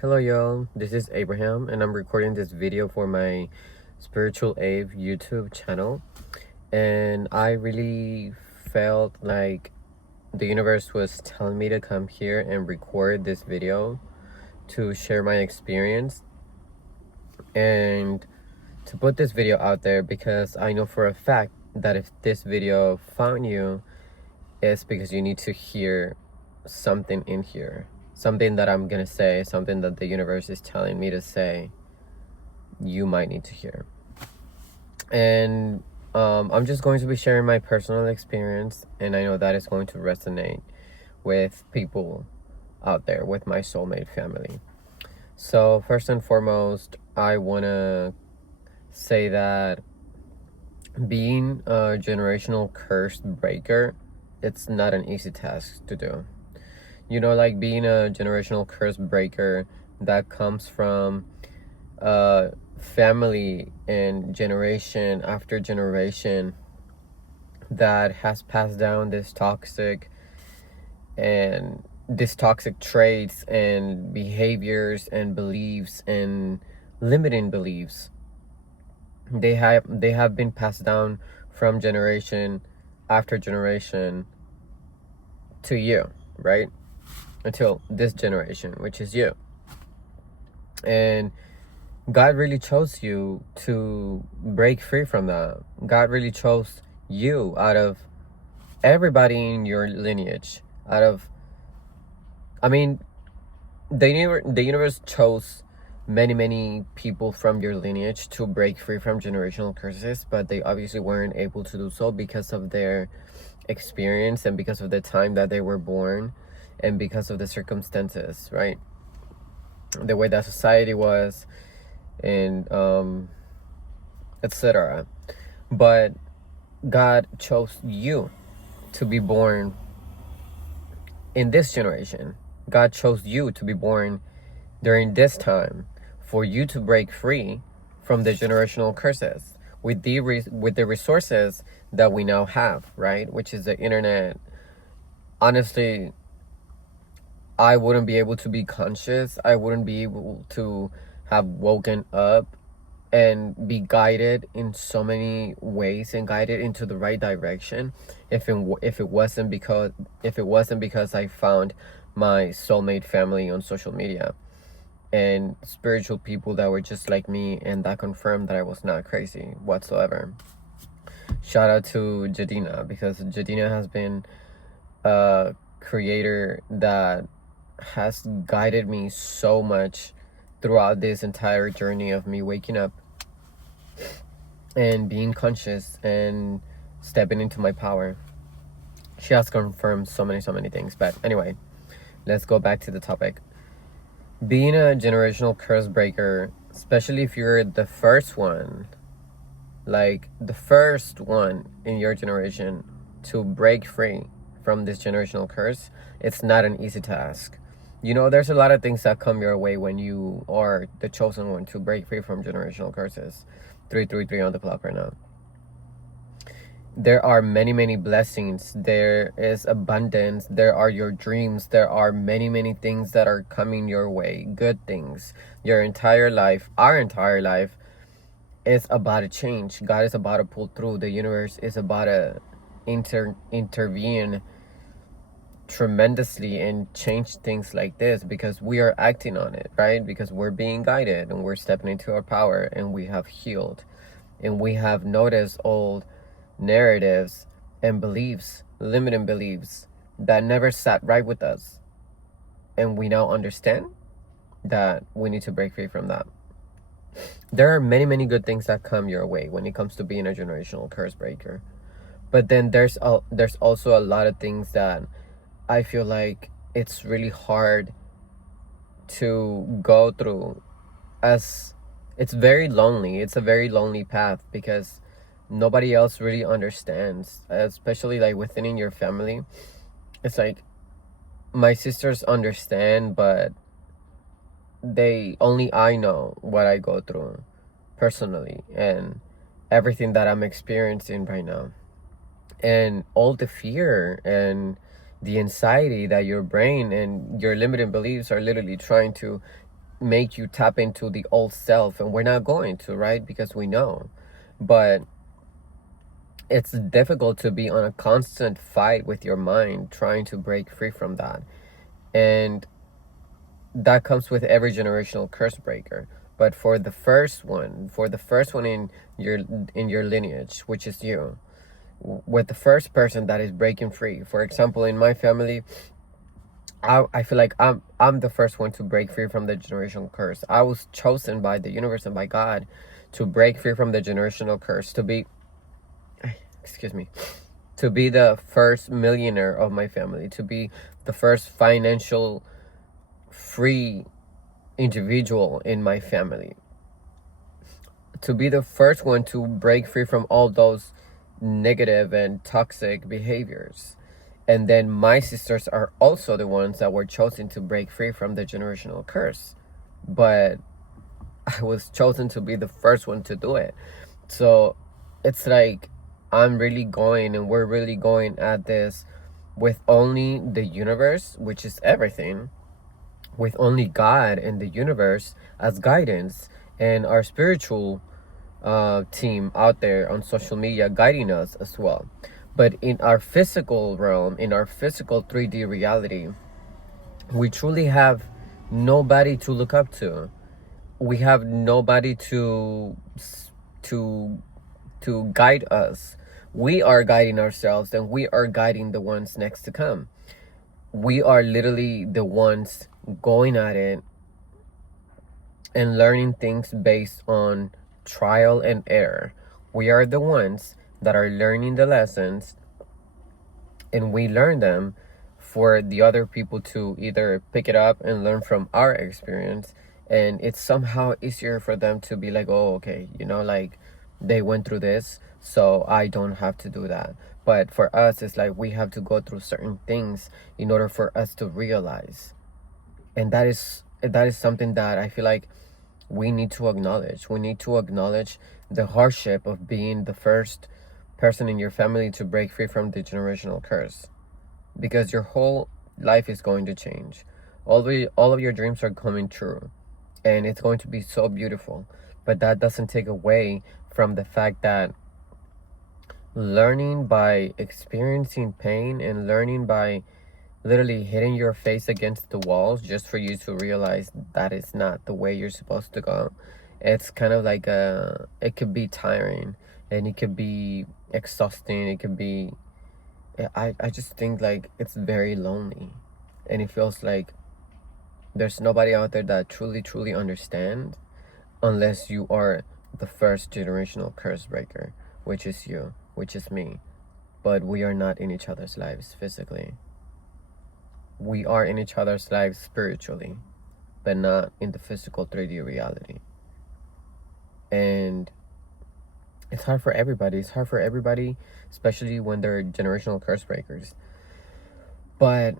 Hello y'all, this is Abraham and I'm recording this video for my Spiritual Ave YouTube channel, and I really felt like the universe was telling me to come here and record this video to share my experience and to put this video out there, because I know for a fact that if this video found you, it's because you need to hear something in here. Something that I'm gonna say, something that the universe is telling me to say, you might need to hear. And I'm just going to be sharing my personal experience, and I know that is going to resonate with people out there, with my soulmate family. So first and foremost, I want to say that being a generational curse breaker, it's not an easy task to do. You know, like being a generational curse breaker that comes from family and generation after generation that has passed down this toxic traits and behaviors and beliefs and limiting beliefs. They have been passed down from generation after generation to you, right? Until this generation, which is you. And God really chose you to break free from that. God really chose you out of everybody in your lineage. The universe chose many people from your lineage to break free from generational curses, but they obviously weren't able to do so because of their experience and because of the time that they were born and because of the circumstances, right? The way that society was, and etc. But God chose you to be born in this generation. God chose you to be born during this time for you to break free from the generational curses with the resources that we now have, right? Which is the internet. Honestly, I wouldn't be able to be conscious. I wouldn't be able to have woken up and be guided in so many ways and guided into the right direction if it wasn't because I found my soulmate family on social media and spiritual people that were just like me and that confirmed that I was not crazy whatsoever. Shout out to Jadina, because Jadina has been a creator that has guided me so much throughout this entire journey of me waking up and being conscious and stepping into my power. She has confirmed so many things. But anyway, let's go back to the topic. Being a generational curse breaker, especially if you're the first one, like the first one in your generation to break free from this generational curse, it's not an easy task. You know, there's a lot of things that come your way when you are the chosen one to break free from generational curses. 333 on the clock right now. There are many blessings. There is abundance. There are your dreams. There are many things that are coming your way. Good things. Your entire life, our entire life, is about to change. God is about to pull through. The universe is about to intervene tremendously and change things like this, because we are acting on it, right? Because we're being guided and we're stepping into our power, and we have healed and we have noticed old narratives and beliefs, limiting beliefs that never sat right with us, and we now understand that we need to break free from that. There are many good things that come your way when it comes to being a generational curse breaker, but then there's also a lot of things that I feel like it's really hard to go through, as it's very lonely. It's a very lonely path because nobody else really understands, especially like within your family. It's like my sisters understand, but I know what I go through personally and everything that I'm experiencing right now, and all the fear and the anxiety that your brain and your limiting beliefs are literally trying to make you tap into the old self, and we're not going to, right? Because we know. But it's difficult to be on a constant fight with your mind trying to break free from that. And that comes with every generational curse breaker. But for the first one, in your lineage, which is you, with the first person that is breaking free, for example, in my family, I feel like I'm the first one to break free from the generational curse. I was chosen by the universe and by God to break free from the generational curse, to be, excuse me, to be the first millionaire of my family, to be the first financial free individual in my family, to be the first one to break free from all those negative and toxic behaviors. And then my sisters are also the ones that were chosen to break free from the generational curse. But I was chosen to be the first one to do it. So it's like I'm really going, and we're really going at this with only the universe, which is everything, with only God and the universe as guidance, and our spiritual team out there on social media guiding us as well. But in our physical realm, in our physical 3D reality, we truly have nobody to look up to. We have nobody to guide us. We are guiding ourselves, and we are guiding the ones next to come. We are literally the ones going at it and learning things based on trial and error. We are the ones that are learning the lessons, and we learn them for the other people to either pick it up and learn from our experience. And it's somehow easier for them to be like, oh, okay, like they went through this, so I don't have to do that. But for us, it's like we have to go through certain things in order for us to realize. And that is something that I feel like we need to acknowledge. We need to acknowledge the hardship of being the first person in your family to break free from the generational curse, because your whole life is going to change. All of your dreams are coming true, and it's going to be so beautiful. But that doesn't take away from the fact that learning by experiencing pain, and learning by literally hitting your face against the walls just for you to realize that is not the way you're supposed to go. It's kind of like it could be tiring, and it could be exhausting. It could be, I just think like it's very lonely, and it feels like there's nobody out there that truly understands, unless you are the first generational curse breaker, which is you, which is me. But we are not in each other's lives physically. We are in each other's lives spiritually, but not in the physical 3D reality. And it's hard for everybody. It's hard for everybody, especially when they're generational curse breakers. But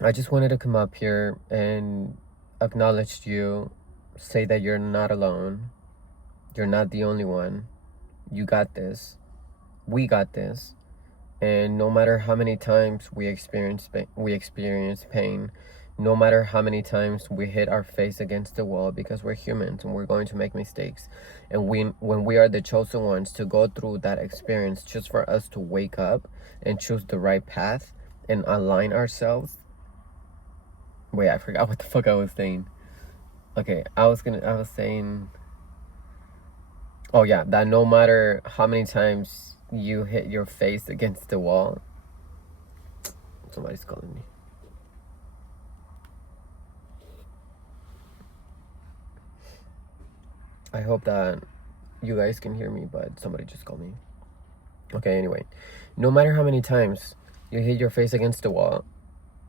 I just wanted to come up here and acknowledge you, say that you're not alone. You're not the only one. You got this. We got this. And no matter how many times we experience pain, no matter how many times we hit our face against the wall, because we're humans and we're going to make mistakes. And when we are the chosen ones to go through that experience, just for us to wake up and choose the right path and align ourselves. Wait, I forgot what the fuck I was saying. Okay, I was saying, oh yeah, that no matter how many times you hit your face against the wall. Somebody's calling me. I hope that you guys can hear me, but somebody just called me. Okay, anyway, no matter how many times you hit your face against the wall,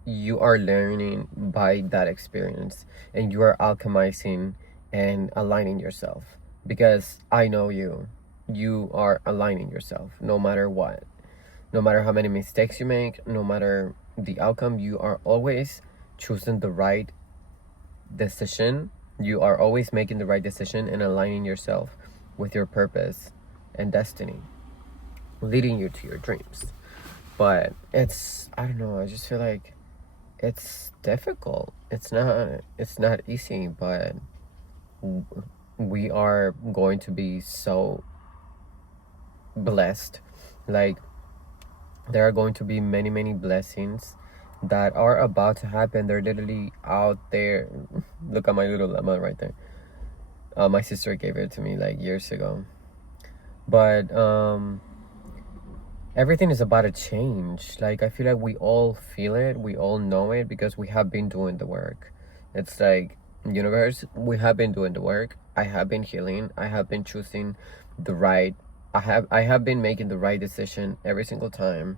you are learning by that experience, and you are alchemizing and aligning yourself. Because I know you are aligning yourself no matter what. No matter how many mistakes you make, no matter the outcome, you are always choosing the right decision. You are always making the right decision and aligning yourself with your purpose and destiny, leading you to your dreams. But I don't know, I just feel like it's difficult. It's not easy, but we are going to be so blessed. Like, there are going to be many, many blessings that are about to happen. They're literally out there. Look at my little lemon right there. My sister gave it to me like years ago. But everything is about to change. Like, I feel like we all feel it, we all know it, because we have been doing the work. It's like, universe, we have been doing the work. I have been healing. I have been choosing the right. I have been making the right decision every single time.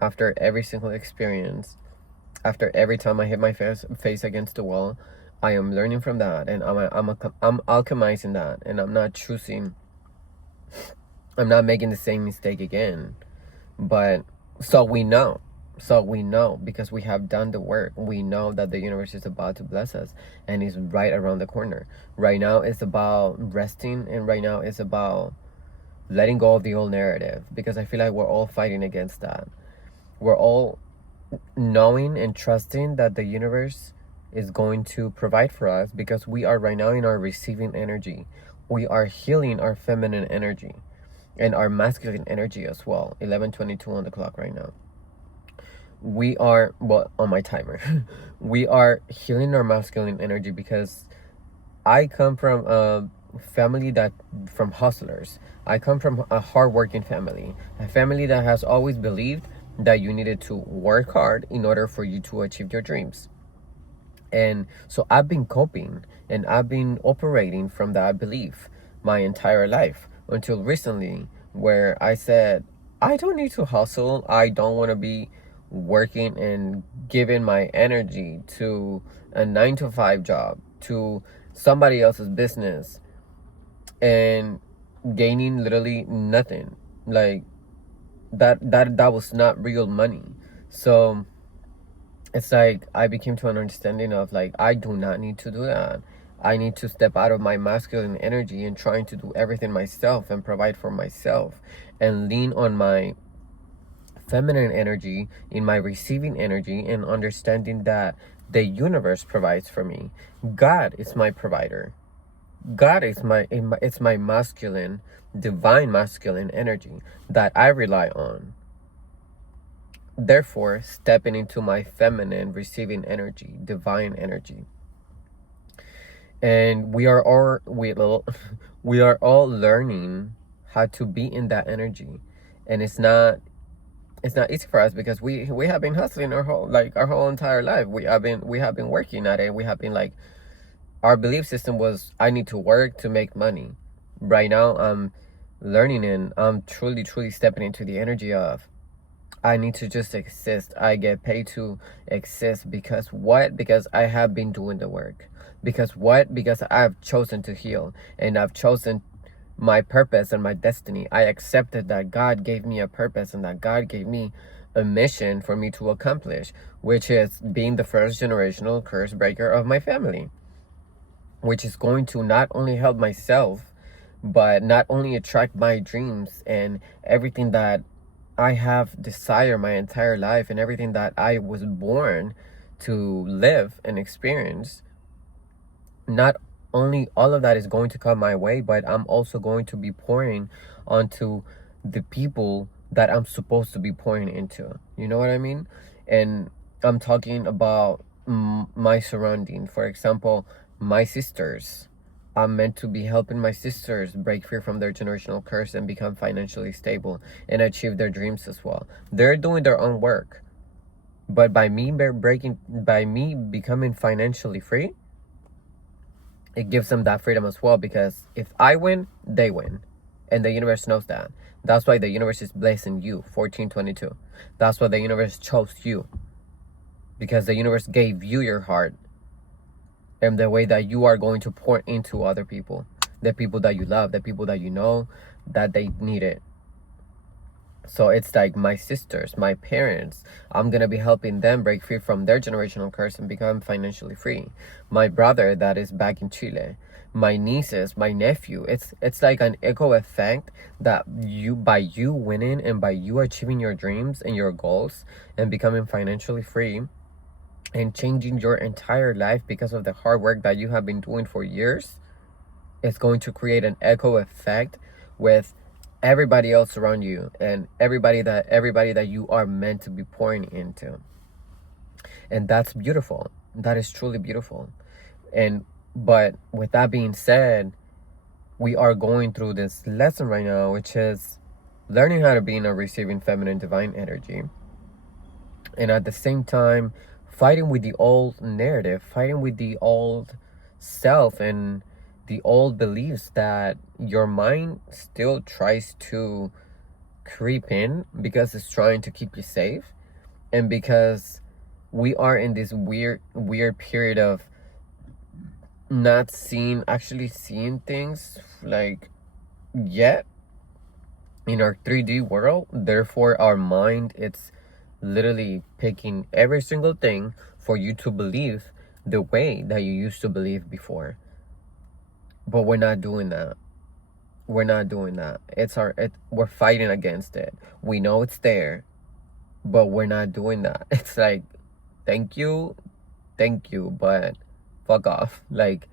After every single experience, after every time I hit my face against the wall, I am learning from that, and I'm alchemizing that, and I'm not making the same mistake again. But so we know. So we know, because we have done the work. We know that the universe is about to bless us, and is right around the corner. Right now it's about resting, and right now it's about letting go of the old narrative, because I feel like we're all fighting against that. We're all knowing and trusting that the universe is going to provide for us, because we are right now in our receiving energy. We are healing our feminine energy and our masculine energy as well. 11:22 on the clock right now. We are, well, on my timer, we are healing our masculine energy, because I come from a family from hustlers. I come from a hardworking family, a family that has always believed that you needed to work hard in order for you to achieve your dreams. And so I've been coping, and I've been operating from that belief my entire life, until recently, where I said, I don't need to hustle. I don't want to be working and giving my energy to a 9 to 5 job, to somebody else's business, and gaining literally nothing. Like, that was not real money. So it's like, I became to an understanding of, like, I do not need to do that. I need to step out of my masculine energy and trying to do everything myself and provide for myself, and lean on my feminine energy, in my receiving energy, and understanding that the universe provides for me. God is my provider. God is it's my masculine, divine masculine energy that I rely on. Therefore, stepping into my feminine receiving energy, divine energy. And we are all learning how to be in that energy. And it's not easy for us, because we have been hustling our whole entire life. We have been working at it. We have been like, our belief system was, I need to work to make money. Right now I'm learning, and I'm truly stepping into the energy of, I need to just exist. I get paid to exist. Because what? Because I have been doing the work. Because what? Because I've chosen to heal, and I've chosen my purpose and my destiny. I accepted that God gave me a purpose, and that God gave me a mission for me to accomplish, which is being the first generational curse breaker of my family, which is going to not only help myself, but not only attract my dreams and everything that I have desired my entire life, and everything that I was born to live and experience. Not only all of that is going to come my way, but I'm also going to be pouring onto the people that I'm supposed to be pouring into. You know what I mean? And I'm talking about my surrounding. For example, my sisters. I'm meant to be helping my sisters break free from their generational curse and become financially stable and achieve their dreams as well. They're doing their own work. But by me becoming financially free, it gives them that freedom as well, because if I win, they win. And the universe knows that. That's why the universe is blessing you, 1422. That's why the universe chose you. Because the universe gave you your heart, and the way that you are going to pour into other people, the people that you love, the people that you know that they need it. So it's like my sisters, my parents, I'm gonna be helping them break free from their generational curse and become financially free. My brother that is back in Chile, my nieces, my nephew, it's like an echo effect, that by you winning and by you achieving your dreams and your goals and becoming financially free, and changing your entire life because of the hard work that you have been doing for years, it's going to create an echo effect with everybody else around you and everybody that you are meant to be pouring into. And that's beautiful. That is truly beautiful. And but with that being said, we are going through this lesson right now, which is learning how to be in a receiving feminine divine energy, and at the same time fighting with the old narrative, fighting with the old self and the old beliefs that your mind still tries to creep in because it's trying to keep you safe, and because we are in this weird period of not actually seeing things like yet in our 3D world. Therefore our mind, it's literally picking every single thing for you to believe the way that you used to believe before. But we're not doing that. We're not doing that. We're fighting against it. We know it's there, but we're not doing that. It's like, thank you, but fuck off. Like,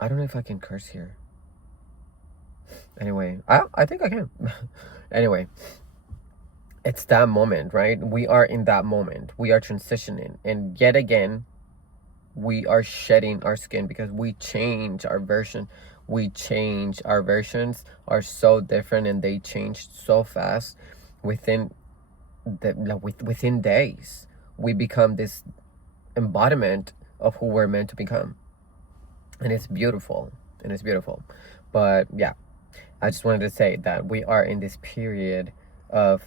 I don't know if I can curse here. Anyway, I think I can. Anyway, it's that moment, right? We are in that moment. We are transitioning, and yet again, we are shedding our skin because we change our version. Our versions are so different, and they change so fast within within days. We become this embodiment of who we're meant to become, and it's beautiful. But yeah, I just wanted to say that we are in this period of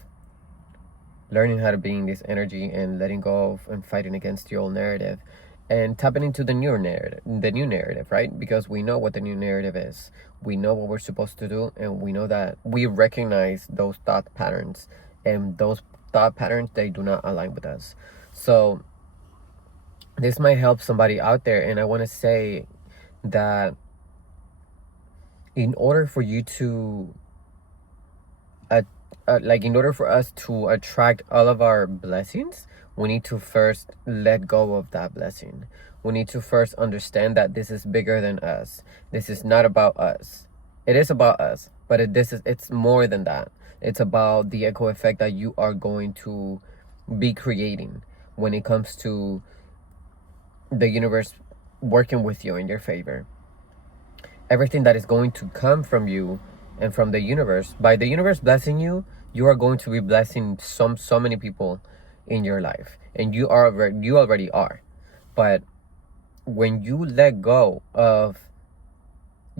learning how to be in this energy and letting go of and fighting against the old narrative and tapping into the new narrative, right? Because we know what the new narrative is. We know what we're supposed to do, and we know that we recognize those thought patterns, and those thought patterns, they do not align with us. So this might help somebody out there, and I want to say that in order for you to in order for us to attract all of our blessings, we need to first let go of that blessing. We need to first understand that this is bigger than us. This is not about us. It is about us, but it's more than that. It's about the echo effect that you are going to be creating when it comes to the universe working with you in your favor. Everything that is going to come from you and from the universe, by the universe blessing you, you are going to be blessing so many people in your life, and you already are. But when you let go of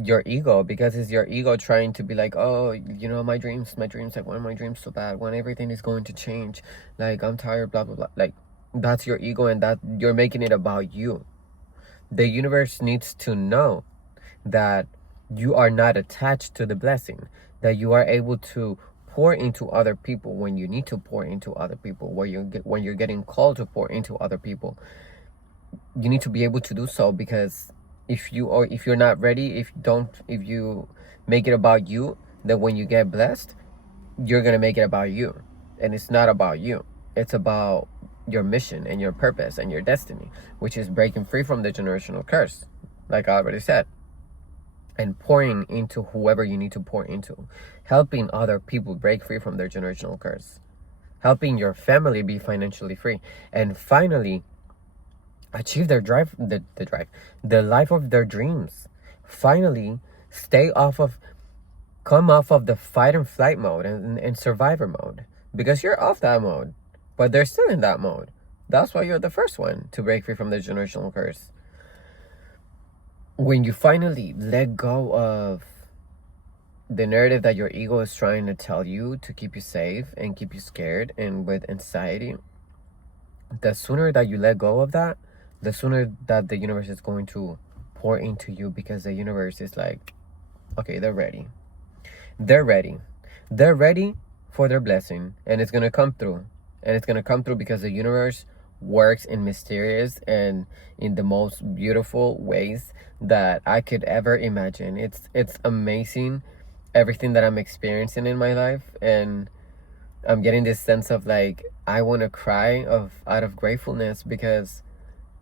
your ego, because it's your ego trying to be like, oh, you know, my dreams, like, why are my dreams so bad when everything is going to change, like, I'm tired, blah blah blah, like, that's your ego, and that you're making it about you. The universe needs to know that you are not attached to the blessing, that you are able to pour into other people when you need to pour into other people, when you're getting called to pour into other people. You need to be able to do so, because if you're not ready, if you make it about you, then when you get blessed, you're gonna make it about you, and it's not about you. It's about your mission and your purpose and your destiny, which is breaking free from the generational curse, like I already said, and pouring into whoever you need to pour into, helping other people break free from their generational curse, helping your family be financially free, and finally achieve their the life of their dreams. Finally come off of the fight and flight mode and survivor mode, because you're off that mode, but they're still in that mode. That's why you're the first one to break free from the generational curse. When you finally let go of the narrative that your ego is trying to tell you to keep you safe and keep you scared and with anxiety, the sooner that you let go of that, the sooner that the universe is going to pour into you, because the universe is like, okay, they're ready for their blessing, and it's gonna come through. And it's gonna come through because the universe works in mysterious and in the most beautiful ways that I could ever imagine. It's amazing, everything that I'm experiencing in my life, and I'm getting this sense of like, I want to cry out of gratefulness, because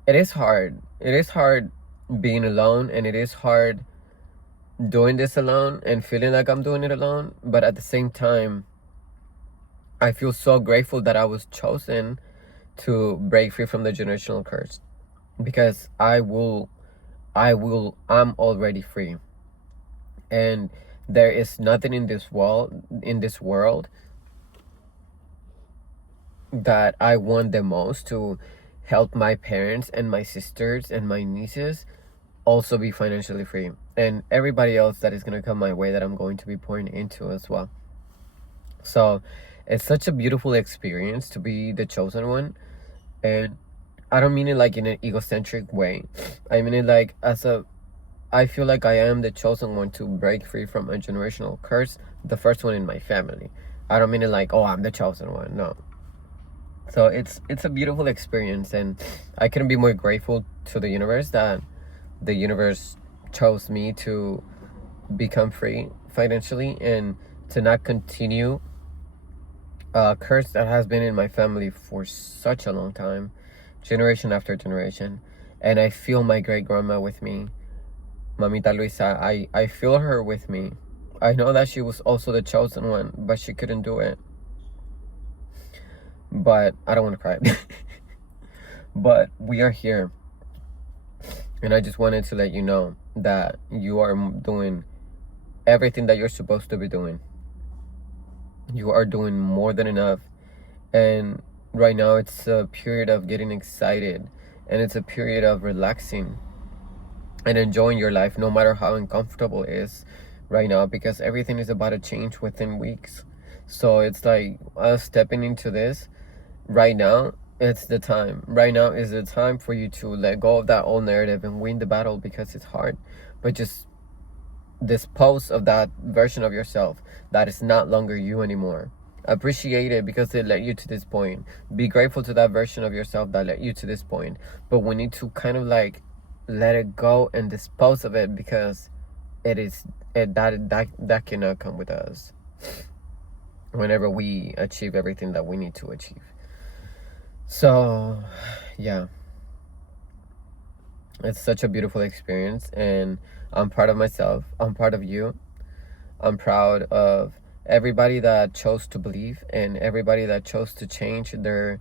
it is hard. It is hard being alone, and it is hard doing this alone and feeling like I'm doing it alone. But at the same time, I feel so grateful that I was chosen to break free from the generational curse, because I'm already free. And there is nothing in this world that I want the most to help my parents and my sisters and my nieces also be financially free, and everybody else that is going to come my way that I'm going to be pouring into as well. So it's such a beautiful experience to be the chosen one. And I don't mean it like in an egocentric way. I mean it like I feel like I am the chosen one to break free from a generational curse, the first one in my family. I don't mean it like, oh, I'm the chosen one. No. So it's a beautiful experience, and I couldn't be more grateful to the universe that the universe chose me to become free financially and to not continue a curse that has been in my family for such a long time, generation after generation. And I feel my great grandma with me, Mamita Luisa. I feel her with me. I know that she was also the chosen one, but she couldn't do it. But I don't want to cry. But we are here. And I just wanted to let you know that you are doing everything that you're supposed to be doing. You are doing more than enough. And right now it's a period of getting excited, and it's a period of relaxing and enjoying your life, no matter how uncomfortable it is right now, because everything is about to change within weeks. So it's like us stepping into this right now. It's the time. Right now is the time for you to let go of that old narrative and win the battle, because it's hard. But just dispose of that version of yourself that is not longer you anymore. Appreciate it because it led you to this point. Be grateful to that version of yourself that led you to this point. But we need to kind of like let it go and dispose of it, because that cannot come with us whenever we achieve everything that we need to achieve. So yeah, it's such a beautiful experience, and I'm proud of myself. I'm proud of you. I'm proud of everybody that chose to believe, and everybody that chose to change their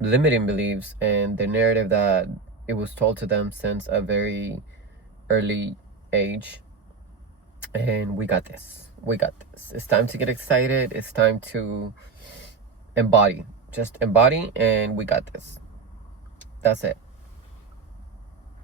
limiting beliefs and the narrative that it was told to them since a very early age. And we got this. We got this. It's time to get excited. It's time to embody. Just embody, and we got this. That's it.